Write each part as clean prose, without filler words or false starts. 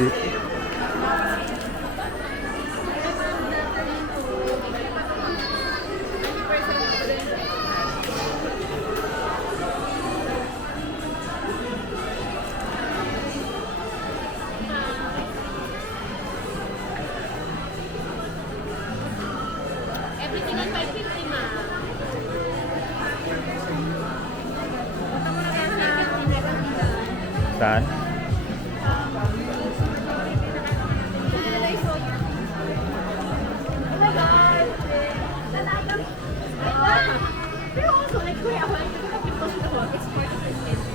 50. Everything on 550, ma'am. Saan? Oh my God! Lalagang... Pero also, like, kuya, ako, like, people to work, it's part of the schedule.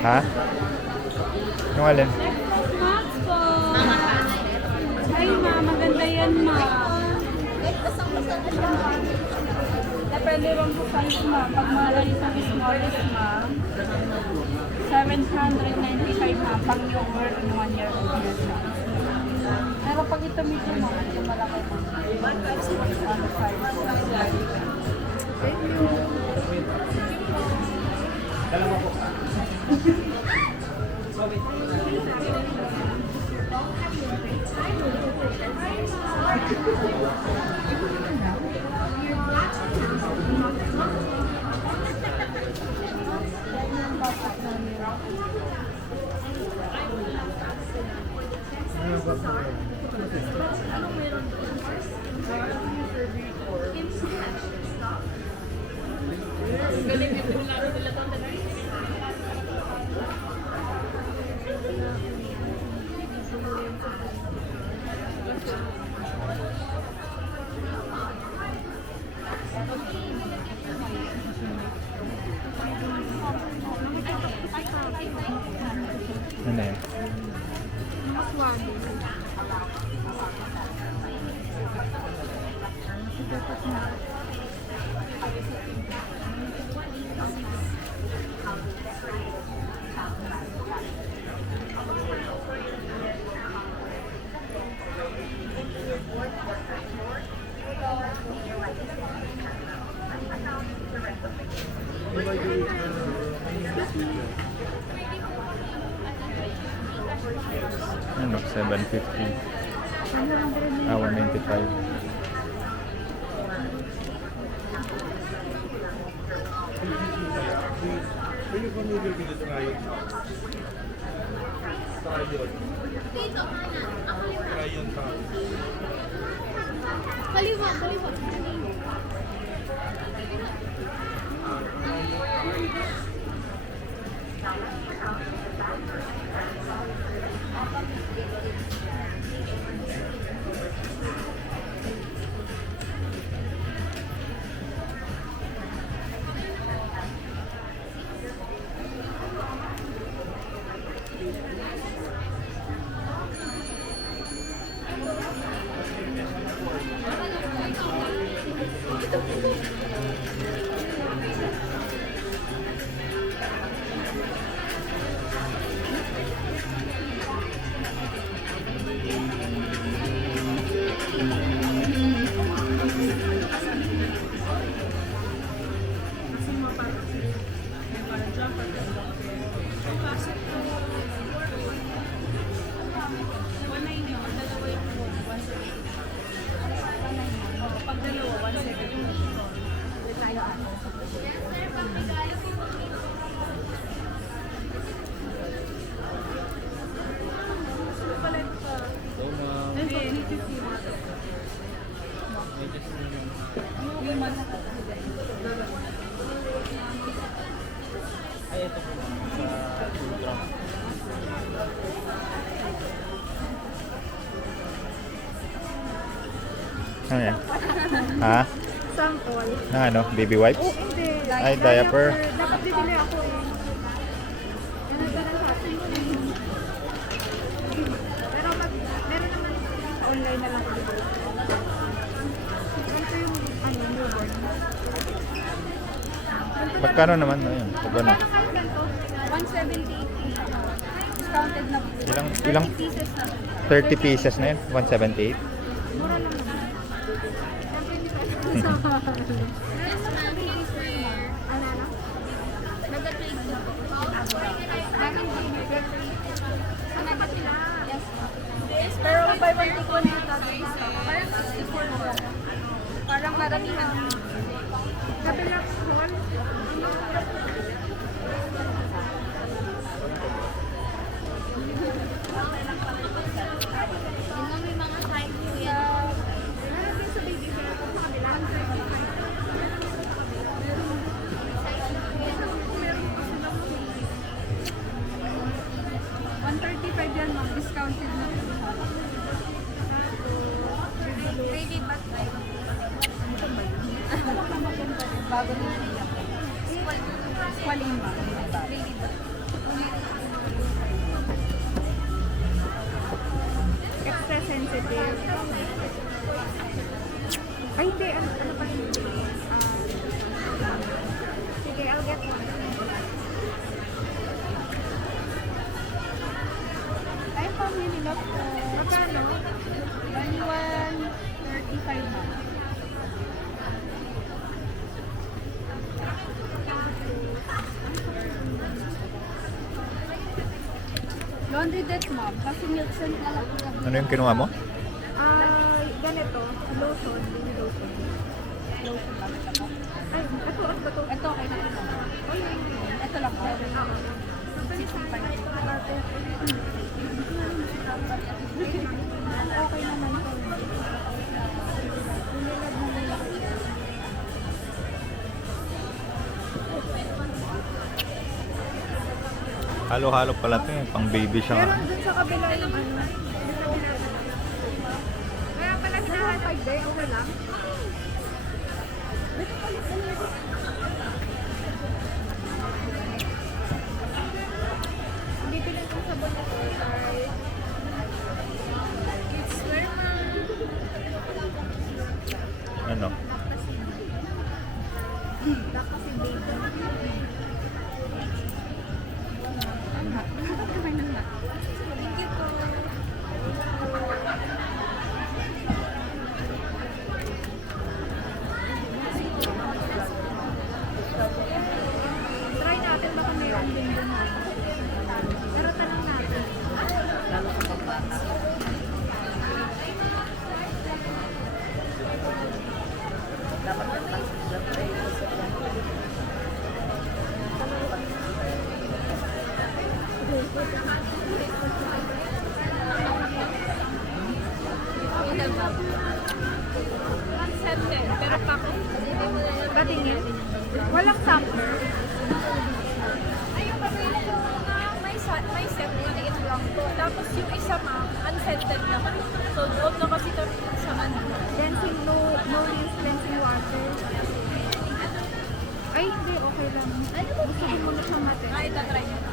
Ha? Yung alin? Max po. Ay, ma, maganda yan, ma. Depende lang po size, ma. Pag malaki sa smallest, ma. 795, ma. Pang yung work in 1 year old na siya. Pero pag ito medyo, ma, medyo malaki, ma. Galing yung bularo nila to. Ano yan? Ano? 750. Ah, 195. Are you familiar with the Ryan? Ryan Town. Kaliwa, kaliwa. Ano yan? Ha? Sample. Na ano? Baby wipes? Hindi. Ay, diaper. Dapat bibili ako eh. Yan, online na lang ko dito. Ito yung ano, newborn. Magkano naman na yun? Pag ano? 170. Discounted na po. Ilang 30 pieces na. 30 pieces na yun? 178? Mura lang naman. Pero buy one take one yata. Parang 64 more. Parang maramihan. Kabilang hall. May mga size po yan. Meron din sa baby hair ko sa kabila. $135 yan, ma'am. Discounted na. Ready but like. Bago na siya. Squalene, ma'am. Ready but. Extra sensitive. Ay, hindi. Ano pa yun? Sige, I'll get one. Ay, family lock po. Magkano? Bali, 135 na. Laundry desk, ma'am. Kasi milk scent na lang po lang. Ano yung kinuha mo? Ganito. Lotion. Baby lotion. Lotion lang. Ito. Ay, ito. Ano ba ito? Ito, okay na ito. Ito lang po. Okay naman ito. Halo-halo pala ito eh. Pang baby siya. Meron dun sa kabila yung ano. Kaya pala hinahatag din. Okay lang. Hindi pinag yung sabon na ay it's Swerman. Ano? Tapos si baby. Kamay na nga. Thank you po. Try natin baka mayroon din dun. Pero tanong natin. Pero pa ko. Patingin. Walang sampler. Ay, yung available na may set na liit lang po. Tapos yung isa ma'am, unscented naman. So, doon na kasi kami sa ano. Cleansing, no rinse cleansing water. Ay, hindi. Okay lang. Gusto ko muna siyang natin. Ay, itatry nyo na.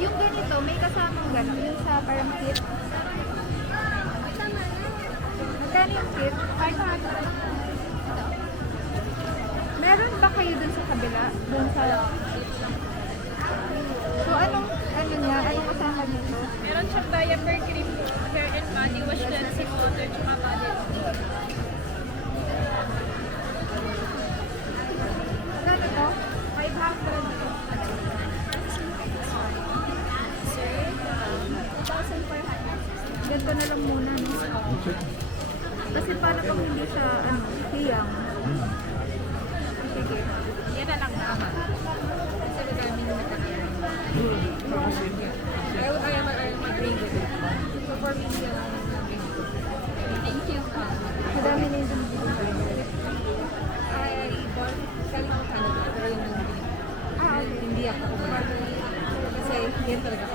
Yung ganito, may kasamang gano'n. Yung sa parang kit. Magkano yung kit? 500. Meron ba kayo dun sa kabila? Dun sa... So, anong niya? Anong kasama nito? Meron siyang diaper cream, hair and body wash, cleansing water, tsaka body lotion. Magkano to? 500. Sir, 2,400. Ganito na lang muna. No? Kasi para pang hindi siya, hiyang. Sige. Yan na lang tama. Kasi daming nakakaya. Ayaw mag-agree with it. So for me, thank you. Madami na yung I bought galing ako Canada, pero yun ang binili. okay. Hindi ako kumari. Kasi yan talaga.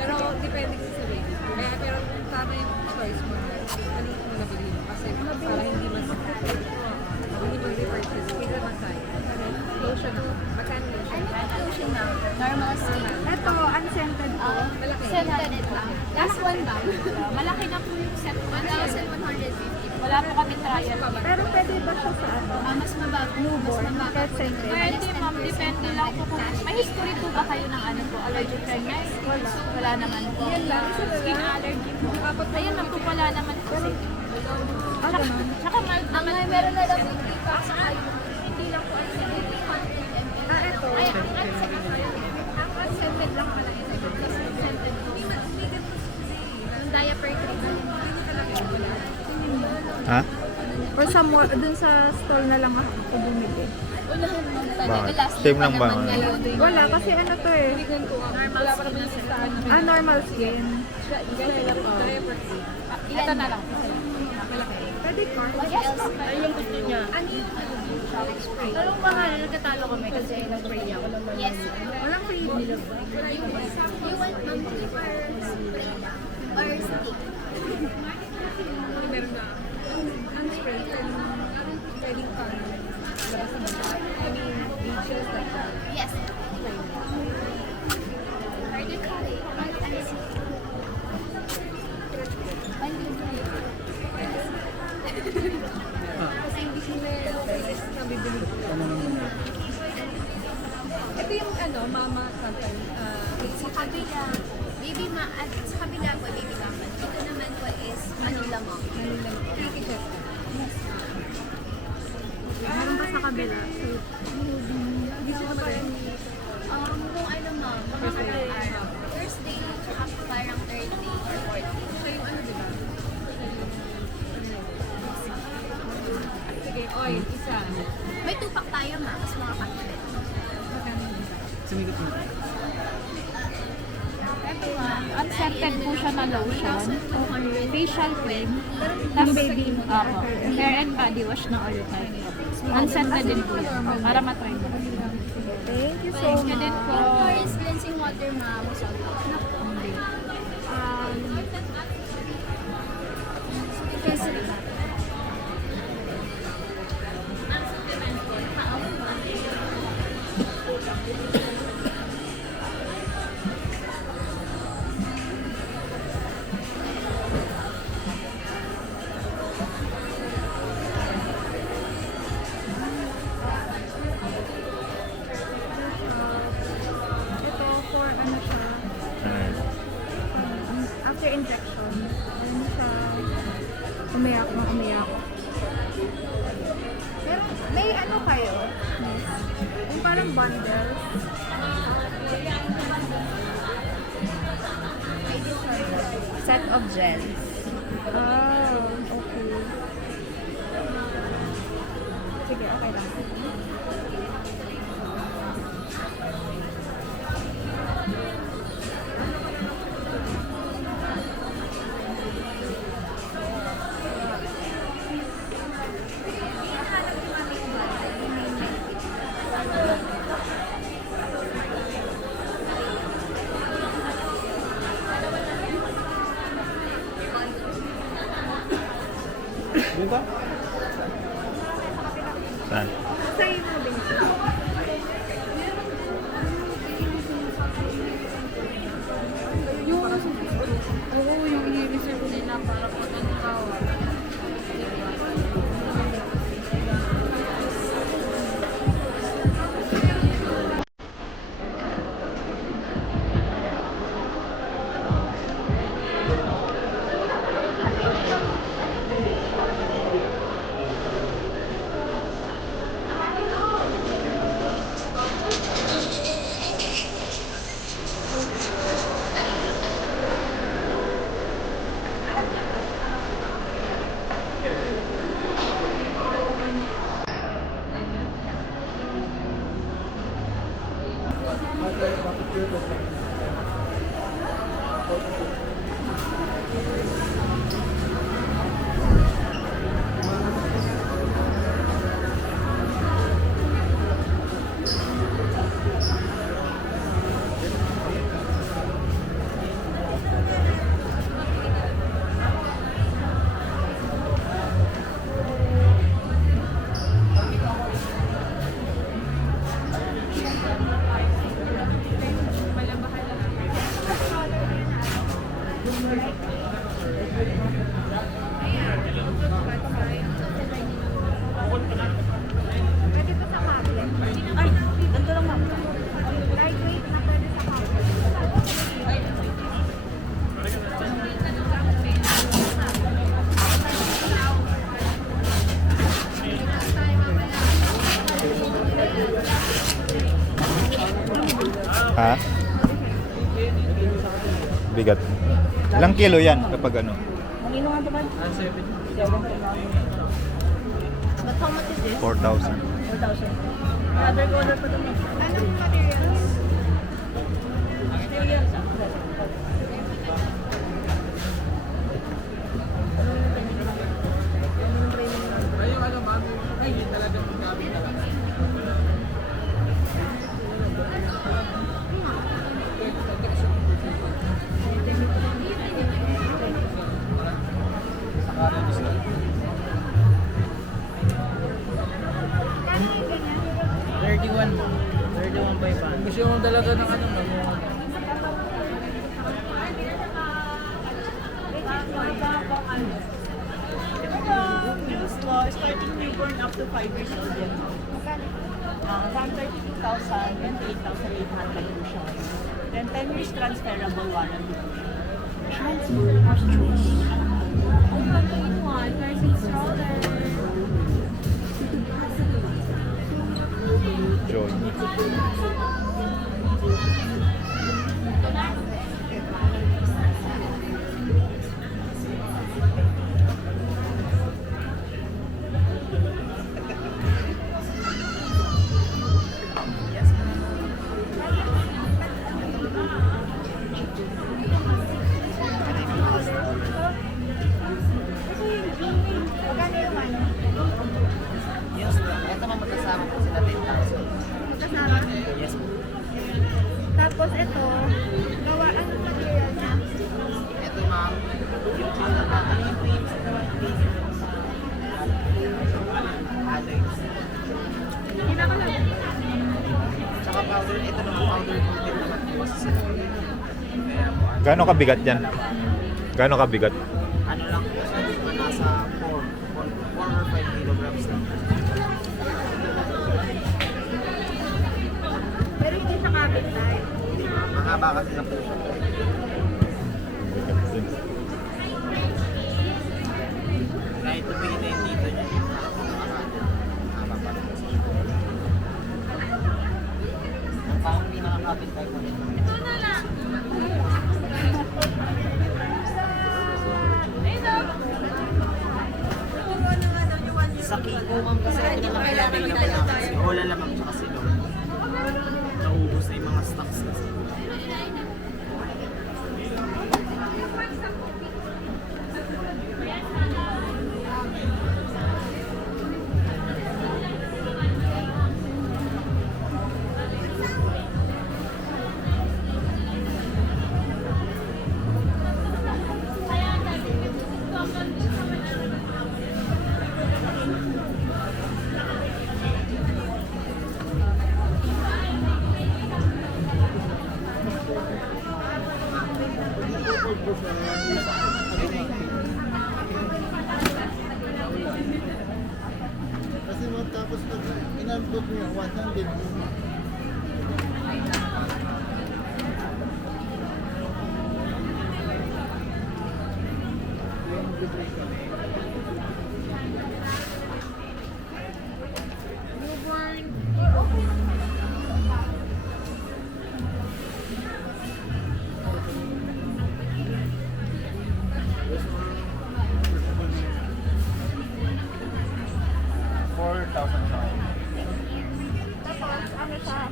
Pero depende kasi sa baby. Kaya pero tama yung choice mo. Maliit mo na bilhin mo. Kasi para hindi mas hindi mo repurchase. Kaya naman tayo. Lotion. Magkano lotion? skin na. Normal skin. Ito, unscented po. Scented lang. Last one ba? Malaki na po yung set. 1,150. Wala po kami trial. Pero pwede ba siya sa ano? Mas mabago. Newborn. Kahit scented. Pwede ma'am, depende lang po kung may history po ba kayo ng ano po, allergic rhinitis? Wala naman po. Yan lang. Skin allergy po. Ayun lang po, wala naman po. Tsaka mild naman. Meron na lang yung detox hindi lang po unscented. Ito. Ay, ang unscented lang pala. Unscented po. Yung diaper cream. Ha? Or sa mall, dun sa stall na lang ako bumili. Bakit? Same lang ba? Wala, kasi ano to eh. Wala pa naman sa ano. Normal skin. Ito na lang. Pwede ka. Ano yung gusto niya? Ano yung spray? Pero mga nagkatalo kami kasi nag-spray ako. Yes. Walang free. You want monkey or spray or stick? Meron na. Ang spray, pwedeng pang labas na ba? I mean, beaches like that. Yes. Pardon ka rin. Kasi hindi sila nabibili. Ito yung ano, mama company. Sa kabila, baby ma at sa kabila po baby mama. Dito naman po is Manila Mom. Pretty chef. Meron pa sa kabila. Hindi siya parang kung ano ma'am, mga araw. Thursday, tsaka parang third day or fourth day. Siya yung ano, di ba? Sige, oil, isa. May tupak tayo ma'am, mas mga kakibet. Magkano yung isa? Ito unscented po siya na lotion. Facial cream. Tapos baby. Hair and body wash na all time. Unscented din po yun. Para matry mo. Thank you so much. din po. Yung Flores cleansing water ma'am, sabi ko. Kasi Ito for ano siya. After injection. Ano siya. Umiyak. Pero may ano kayo? Yung parang bundles. set of gels. Okay. Sige, okay lang. Dito? Saan? Sa ino din. Yung i-reserve nila para po ng kawa. Ha? Bigat. Ilang kilo yan kapag ano? But how much is this? 4,000. 4,000. Another color pa dun. Anong materials? Kano yung ganyan? 31 by pan. Gusto yung dalaga ng ano, Used law, starting newborn up to 5 years old yan. Magkano? Around 32,000 and 8,800 po siya. Then 10 years transferable warranty. Joy. Magkano yung ano? Yes, ito mga magkasama po sila 10,000. Kasama? Yes po. Tapos ito, gawa, anong material niya? Ito ma'am, yung frames, others. Pinakalang. Tsaka powder, ito naman powder coated naman po kasi sila. Kaya po, Gaano kabigat yan? Gaano kabigat? ano lang po, nasa 4 or 5 kilograms lang. Pero hindi siya cabin type. Mahaba kasi na po siya. Bigat din. Kahit tubigin na yung dito niya. Mahaba pa rin kasi siya. Parang pinaka-cabin type mo. Sa Kiko ma'am kasi ito naman kailangan na kasi wala lamang siya kasi no. Naubos na yung mga stocks kasi. Kasi matapos pag in-unbook niya, 100. Tapos, ano siya?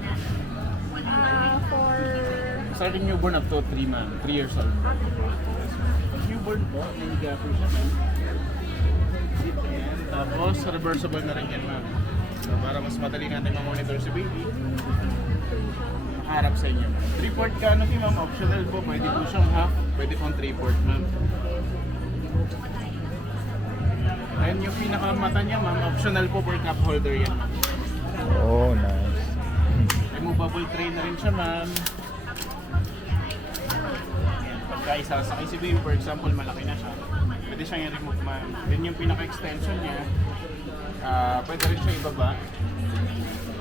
For... Starting newborn up to 3 ma'am, 3 years old. Pag newborn po, naniga po siya ma'am. Yan. Tapos reversible na rin yan ma'am. So, para mas madali natin ma-monitor si baby. Harap sa inyo ma'am. 3-port canopy ma'am, optional po. Pwede po siyang half, pwede pong 3-port ma'am. And yung pinakamata niya ma'am, optional po for cup holder yan ma'am. Oh, nice. Removable tray na rin siya ma'am. Ayan, pagka isasakay si baby, for example, malaki na siya. Pwede siyang i-remove ma'am. Then yung pinaka-extension niya, pwede rin siya ibaba.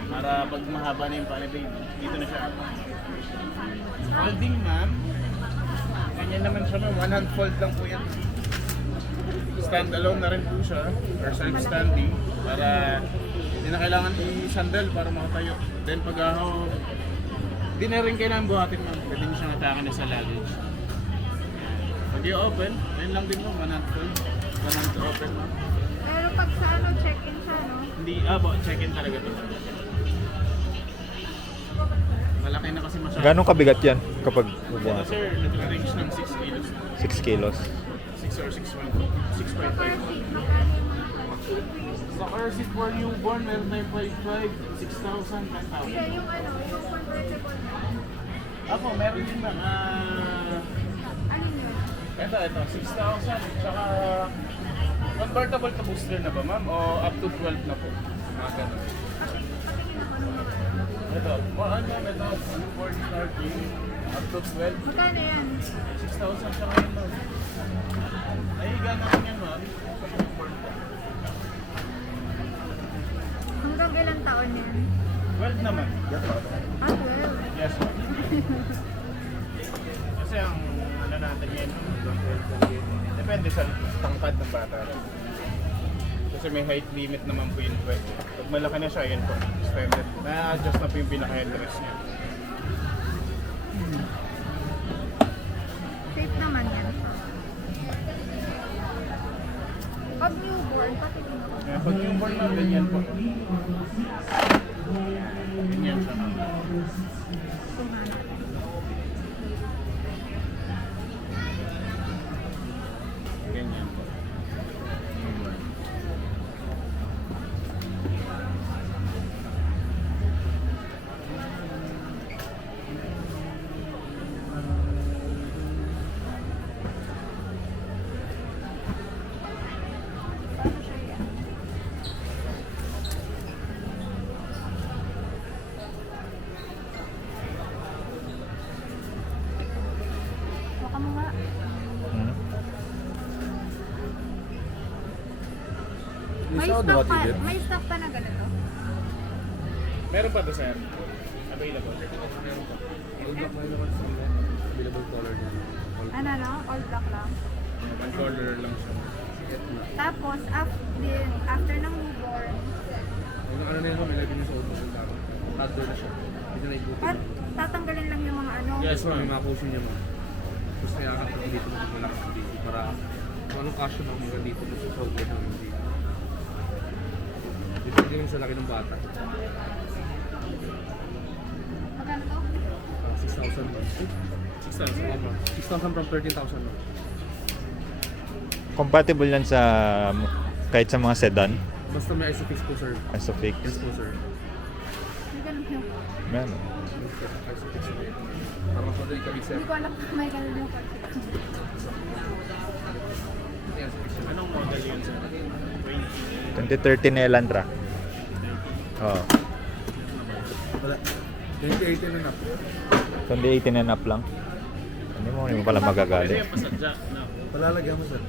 Para pag mahaba na yung pani baby, dito na siya. Folding ma'am. Ganyan naman siya ma'am, one hand fold lang po yan. Stand-alone na rin po siya, or self-standing. Para hindi na kailangan i-sandal para makatayo. Then pag Di na rin kailangan buhatin ma'am. Pwede nyo siyang atake na sa luggage. Pag i-open, ayun lang din mo, 100. 100 open ma'am. Pero pag sa ano, check-in siya, no? Hindi, check-in talaga to. Malaki na kasi masyado. Gano'ng kabigat yan kapag Ito bubuhat? sir, nag-range ng 6 kilos. 6 kilos. 6 or 6.1. Sa car 6.5. seat, magkano yung mga car seat? Sa car seat for newborn, meron tayong 5.5, 6,000, 10,000. Hindi, yung ano, yung convertible na. Ako, meron din ba? Alin yun? Ito, 6,000. Tsaka, convertible to booster na ba ma'am? O up to 12 na po? Mga ganun. Patingin ako ng mga ano. Ito, ito, newborn starting, up to 12. Magkano yan? 6,000 siya ngayon ma'am. Ay, gano'n yan ma'am. Newborn po. Hanggang ilang taon yan? 12 naman. Ah, 12. Yes ma'am. Kasi ang ano natin ngayon, hanggang 12 lang yun. Depende sa tangkad ng bata. Kasi may height limit naman po yung 12. Pag malaki na siya, yan po. Extended. Na-adjust na po yung pinaka-headrest niya. Safe naman yan. Pag newborn, patingin ako. Kaya pag newborn na, ganyan po. Ganyan siya. Ganyan po. Baka mo nga. Hmm? May stock pa na ganito. Meron pa ba sir? Available? Ano no? All black lang. One color lang siya. Tapos, after ng newborn, Ano na yun, may lagi na sa auto sa tama. Outdoor na siya. Hindi na ikutin. tatanggalin lang yung mga ano. Yes May ma'am. mga cushion niya ma'am. Tapos kailangan ko dito na malakas dito para kung anong cushion ako mga dito na sa software namin dito. Depende yun sa laki ng bata. Magkano to? 6,000 ma'am. 6,000. 6,000 from 13,000 ma'am. Compatible yan sa kahit sa mga sedan. Basta may isofix po sir. Isofix. Yes po sir. May ganun yung... Meron. Isofix po yun. Para mas madali kami sir. Hindi ko alam kung may ganun yung pag Yes, isofix sir. Anong model yun sir? 2013 na Elantra. Oo. Wala. 2018 na na po. 2018 and up lang. Hindi mo pala Pwede magagali. yung pasadya na. Palalagyan mo sir.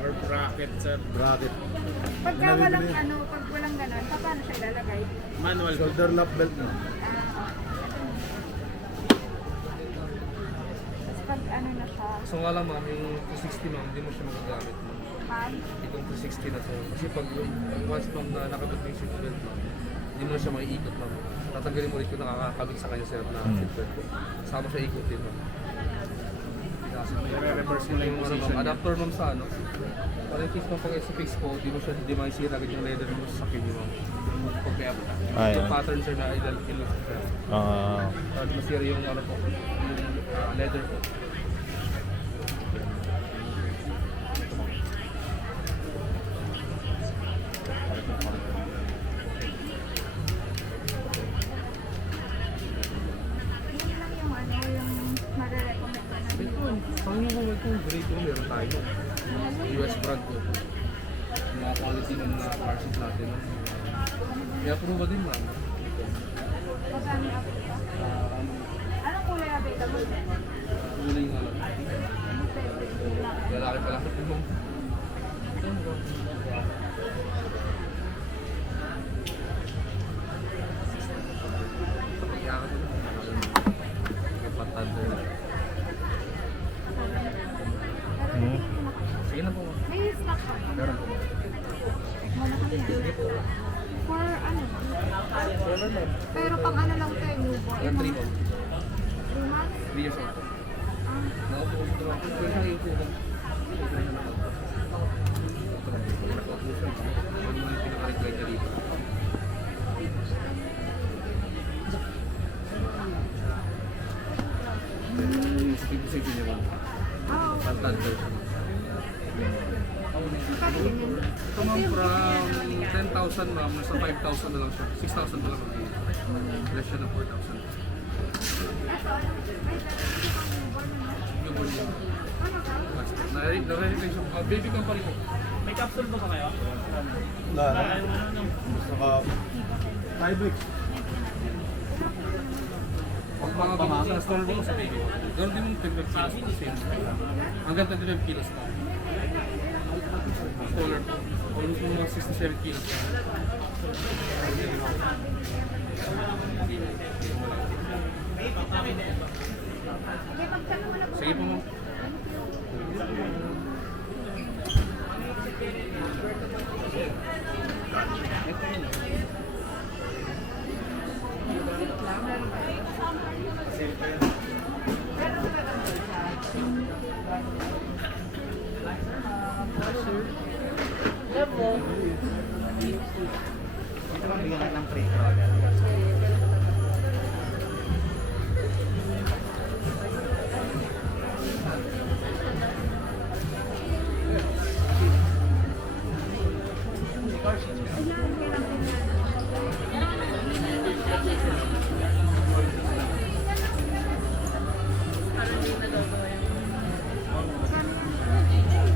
Or bracket sir. Bracket. Pagka walang ano, pag walang ganun, paano siya ilalagay? Manual po. Shoulder lap belt mo. Tapos pag ano na siya, So nga lang ma'am, yung 260 ma'am, hindi mo siya magagamit ma'am. pag Itong 260 na to. Kasi pag once ma'am na nakabit mo yung seatbelt ma'am, hindi mo na siya maiikot ma'am. Tatanggalin mo ulit kung nakakabit sa kanya sir na seatbelt ko. Sama siya ikutin ma'am. I-reverse mo lang yung Yung ano position ma'am, niya. adapter ma'am sa ano. Para in case ma'am pag SFX po, hindi makisira agad yung leather mo sa sakin niyo ma'am. Pag may up. Ah, Yung yeah. pattern sir na ilalagin mo siya. Para di masira yung ano po, yung leather po. yun lang yung ano, yung marirecommend ko na Ito, ang yung kumay ko, grade ko meron tayo. US brand ko. Yung mga quality ng mga car seat natin. Kaya approve din ma'am. Magkano yung update ka? Anong kulay available? Kulay nga lang. Lalaki pala. Hmm. Sige na po. May stock pa. Meron po. Check mo na kami. For ano? Pero pang ano lang tayo, newborn. Yan, 3 months. 3 months? 3 years old. Naupo ko dito. Pwede siyang iupo ko. Nakaupo siya. Ano mo yung pinaka-regret niya dito? Yung speed niya ba? Pantad version. Ito ma'am, from 10,000 ma'am, nasa 5,000 na lang siya. 6,000 na lang. Less siya ng 4,000. Newborn yun. Na-ready siya. Baby ka pa rin po. May capsule ba kayo? Wala na. Saka 5 weeks. Pag mga ganun sa store mo sa baby, ganoon din yung 25 kilos. Hanggang 25 kilos pa. Taller po. Almost mga 67 kilos. Sige po mo.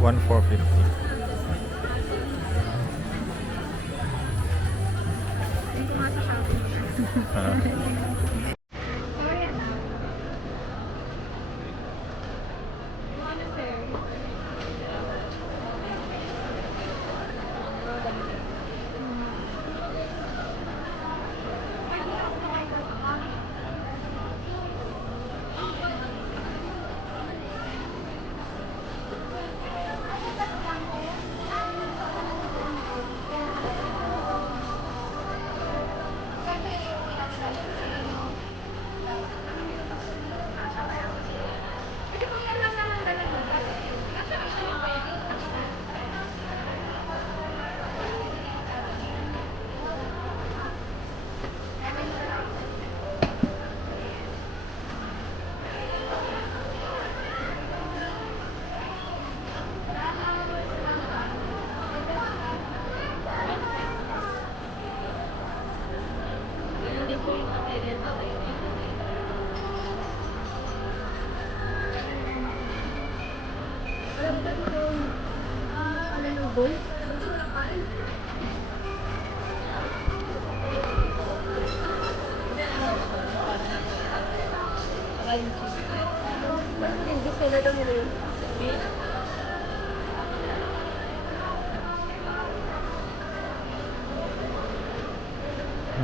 $1,450.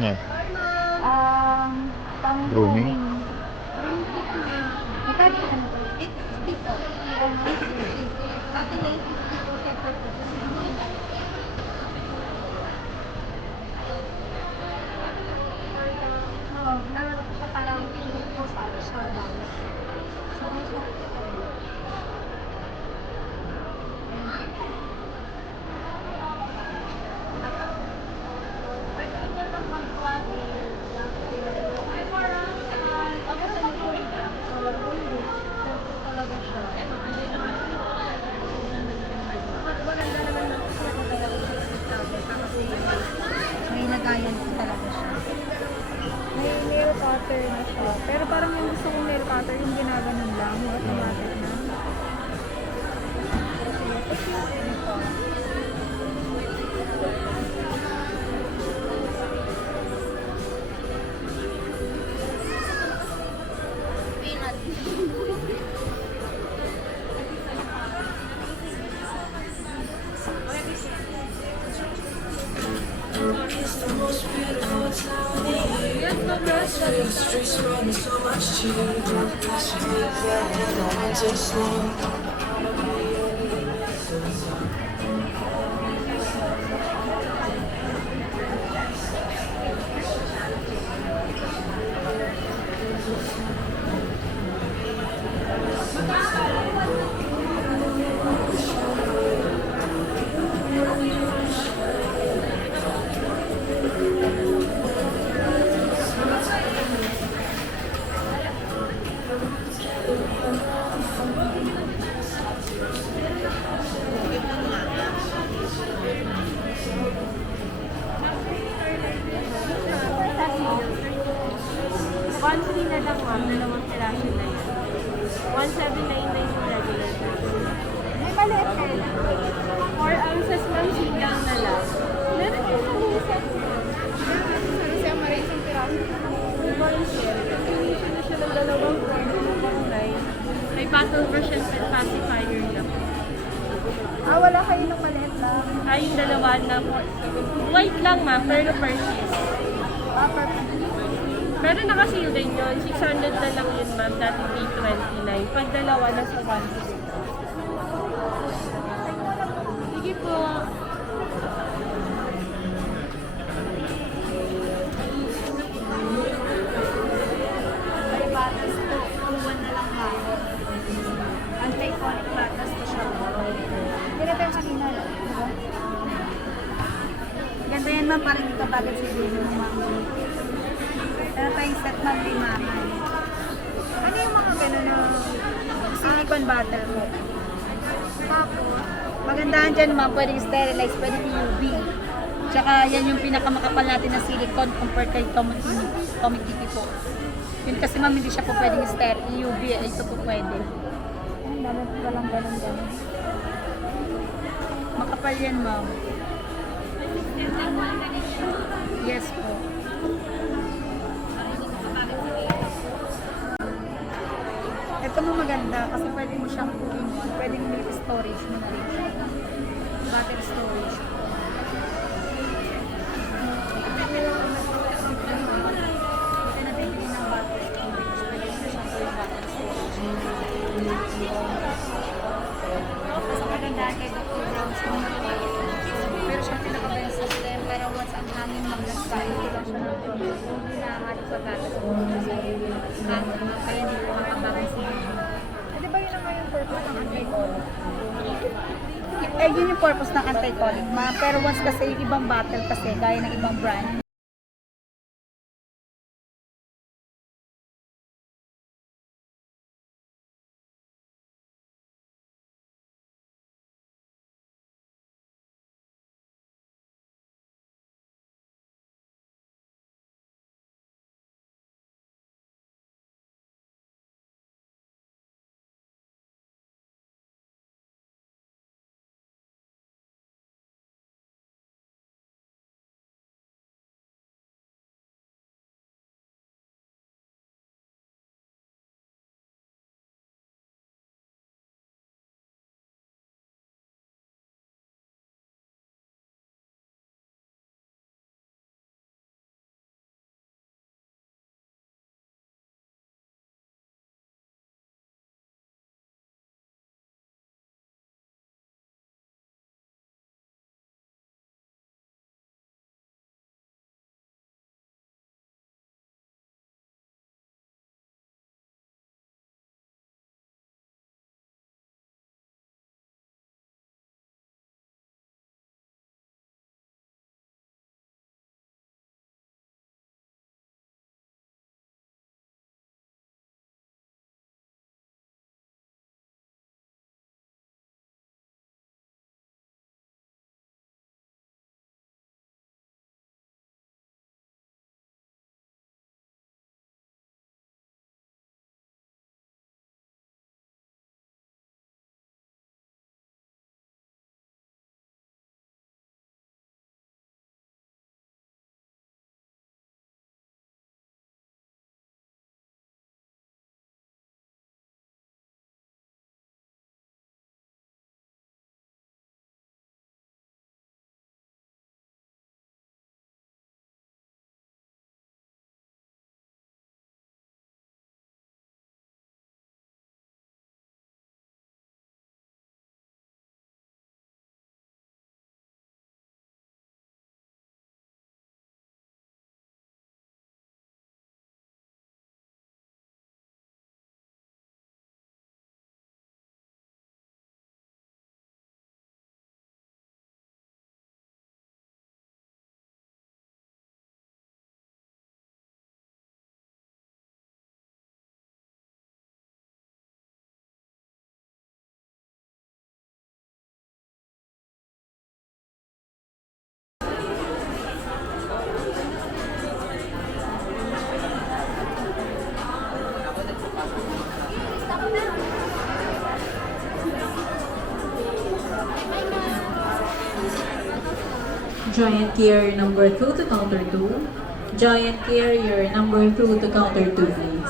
Yeah. Grooming. May nagayan ko talaga siya. May nail cutter na siya. Pero parang yung gusto kong nail cutter, yung ginaganon lang, yung automatic na. 1.3 na lang ma'am, dalawang piraso na yun. 1,799 yung regular price. May maliit kayo lang. 4 ounces ma'am, singgang na lang. Meron yung sa Kasi ang mara isang piraso. Finition na siya ng dalawang cord, dalawang line. May battle version and pacifier lang. Wala kayo ng maliit lang. Yung dalawa na white lang ma'am, pero purchase. Perfect. Meron naka-sale din yun. 600 na lang yun ma'am, dati 829. Pag dalawa, nasa 1 Sige po. May batas to. 2-1 na lang ma'am. Anti-colic batas to siya. Kaya tayo kanina. Diba? Ganda yan ma'am, parang hindi ka bagay sa video ma'am. Pero pa yung set ma'am din ma'am. Ano yung mga gano'n na silicone bottle mo? Tapos, magandahan dyan ma'am, pwedeng sterilize, pwedeng UV. Tsaka yan yung pinakamakapal natin na silicone compared kay Tommy Kitty po. Yun kasi ma'am, hindi siya po pwedeng UV, ito po pwede. Ang dami po palang ganun. Makapal yan ma'am. Yes po. Ito mo maganda kasi pwede mo siyang pwedeng may storage mo na rin. Battery storage. Ito na din ng battery storage. Pwede mo na siyang gawing battery storage. Mas magandaan kay Dr. Brownstone. Pero siya pinaka-best system. Pero once ang hangin maglasay, ito lang siya ng product. Hindi na halos sa gatas mo. Kaya hindi ko makabagay sa inyo. Di ba yun naman yung purpose ng anti-colic? Yun yung purpose ng anti-colic, ma. Pero once kasi yung ibang bottle kasi, gaya ng ibang brand, Giant Carrier number 2 to counter 2. Giant Carrier number 2 to counter 2, please.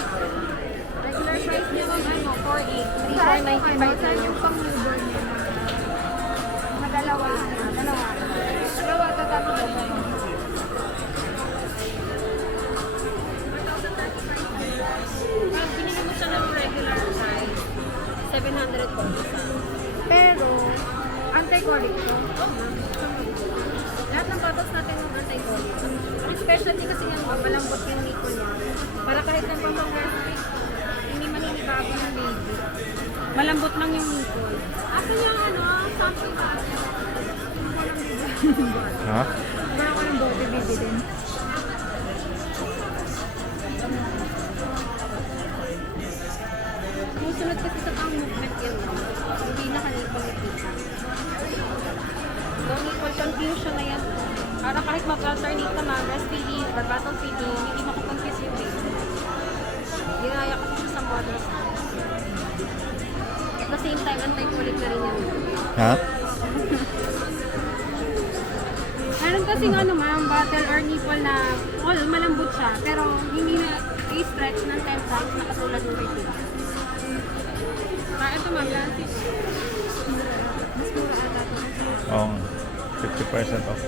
Regular size niya ma'am, ano, 4.8. Saan 3.495 saan yung pang-newborn niya? Madalawa. Dalawa. Dalawa, tatapos ko ba? Ma'am, binili mo siya ng regular size. 700 po. Pero, anti-colic to. Lahat ng patos natin yung anti-colic. Ang specialty kasi yan, ma'am, malambot yung nipple niya. Para kahit ng pang-breastfeed, hindi maninibago ng baby. Malambot lang yung nipple. Ako yung ano, sample pa. Ha? Parang ko ng bote baby din. Musunod kasi sa pang-movement yan, ma'am. Hindi nakalipang-ipita. So, nipple confusion na yan. Para kahit mag-alternate ka ma'am, breastfeeding or bottle feeding, hindi makakonfuse yung baby. Ginaya kasi siya sa mother's milk. At the same time, anti-colic na rin yan. Ha? Meron kasing ano ma'am, bottle or nipple na all malambot siya, pero hindi na i-stretch ng 10 times na katulad ng baby. Ito ma'am, lansi. Mas mura ata ito. Oo. 50% off.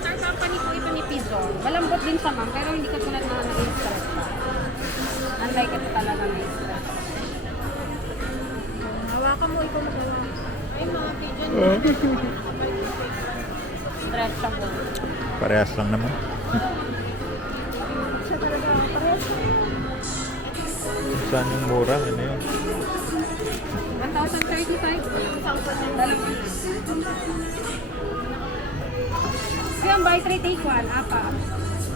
Star company po ito ni Pigeon. Malambot din siya ma'am, pero hindi katulad mga nag-i-stretch siya. Unlike ito talaga nag-i-stretch. Hawakan mo, ikaw magawa. Ay mga Pigeon. Stretchable. Parehas lang naman. Siya talaga, parehas. Saan yung mura? Ano yun? 1,035. Dalawa. Kaya buy 3 take 1, apat.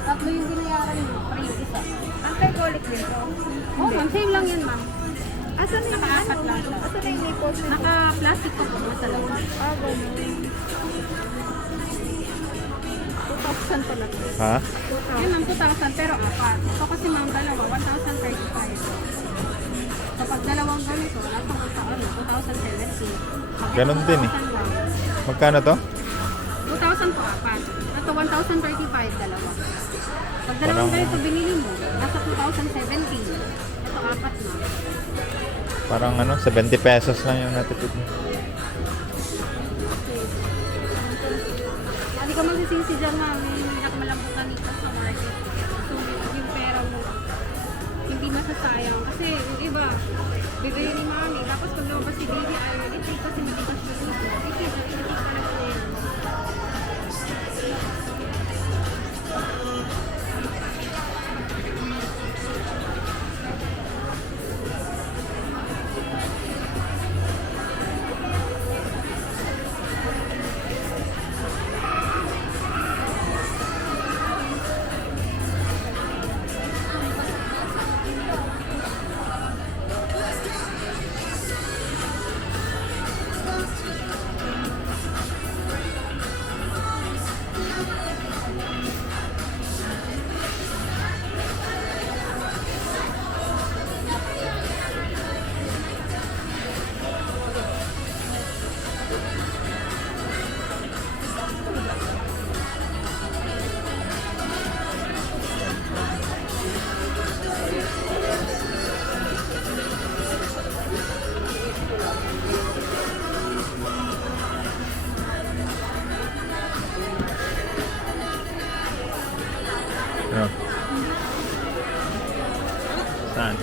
Tatlo yung binayaran mo, para yung isa. Anti-colic din to. Oh, ma'am, same lang yan, ma'am. Asan na yung Nakaapat lang siya. Asan na yung nipple na? Naka-plastic pa po, nasa loob. Ah, ganun. 2,000 po na to. Ha? Yun ma'am, 2,000 pero apat. Ito kasi ma'am, dalawa, 1,035. Kapag dalawang ganito, nasa 2,070. Ganun din eh. Magkano to? 2,000 po apat. Ito 1,035 dalawa. Pag dalawang Parang- ganito binili mo, nasa 2,070. Ito apat na. Parang ano, 70 pesos lang yung natipid mo. Hindi ka magsisisi dyan ma'am, yung pinakamalambot nito sa market. So yung pera mo, hindi masasayang. Kasi yung iba, bibili ni mami. Tapos pag lumabas si baby, ay ito kasi matikas siya dito. Ito na yan. Ano? Saan?